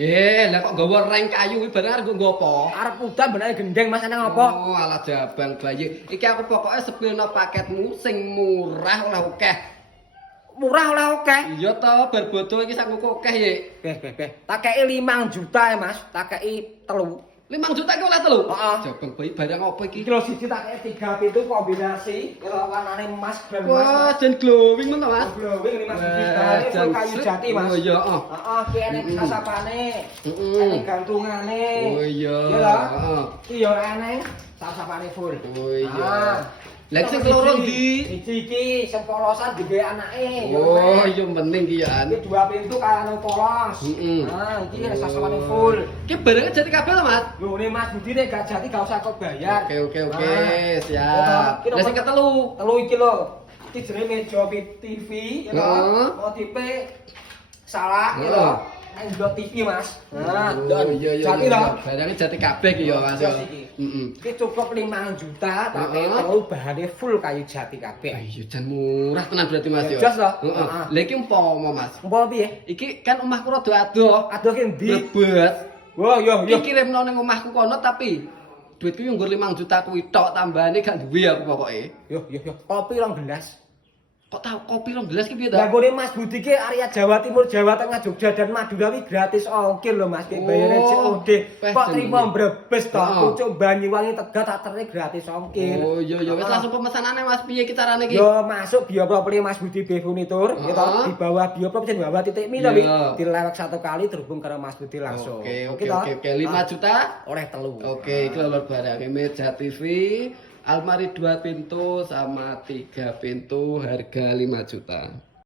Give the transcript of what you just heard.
Lah kok nggawa reng kayu iki barang arep nggo apa? Arep udan benake gendeng Mas ana ngopo? Oh, alah jabang bayi. Iki aku pokoke sepilno paketmu sing murah oleh akeh. Murah oleh akeh. Iya to, bar bodo iki sak ngoko akeh ya. Tak kei 5 juta ya Mas, tak kei 3. 5 juta iki oleh telu. Heeh. Jabang bayi barang apa iki? Kilo siji tak kei 3 pintu kombinasi, karo warnane emas dan Wah, jan glowing men to, Mas. glowing 5 juta ini full kayu jati Mas. Oh iya, heeh. Heeh, ki enek kasapane. Heeh. Enek gantungane. Oh iya. Heeh. Ki yo enek kasapane full. Oh iya. Lah sing keloro ndi? Siji iki sing polosan digawe anake. Oh, iya penting ki ya. Iki 2 pintu karo polos. Heeh. Nah, iki kasapane full. Ki barangnya jadi kabel to, Mas? Lho ini Mas Budi nek gak jadi gak usah kok bayar. Oke, Nah, siap. Lah sing ketelu. Telu iki lho. Iki jenenge meja TV ya lho. Heeh. Motife salah ya Heeh. lho. Ndok TV Mas. Nah, Oh, iya. Jadi lho. Barangnya jati kabeh ki ya, Mas. Yes, iki. Heeh. Iki cukup 5 juta tapi Heeh. telu bahane full kayu jati kabeh. Iya, jan murah tenan berarti Mas Ya, ya. jas toh. Heeh. Heeh. Lah iki umpama Mas. Umpama piye? Iki kan omahku rada adoh. Aduh ki ndi? Brebes. Wah, yo Iki kirimno ning omahku kono tapi duitku yo nggur 5 juta kuwi tok tambahane gak duwe aku pokoke. Yo. Kopi 2 gelas. Kok tau kopi 2 gelas ki piye Lah ta? gone Mas Budi ki area Jawa Timur, Jawa Tengah, Jogja dan Madura wi gratis ongkir lho Mas. Ki bayare COD. Kok trimo Brebes to, Heeh. Pucuk Banyuwangi Tegal tak terne gratis ongkir. Oh iya wis Heeh. langsung pemesanane Mas piye ki carane ki? Yo masuk biopropli Mas Budi B Furnitur, ya toh, Heeh. di bawah biopropli di bawah titik mi to wi. Iya. Dilewek 1 kali terhubung karo Mas Budi langsung. Oke, toh? 5 juta. Oleh telu. Oke, iki lho barang meja TV, almari 2 pintu sama 3 pintu harga 5 juta.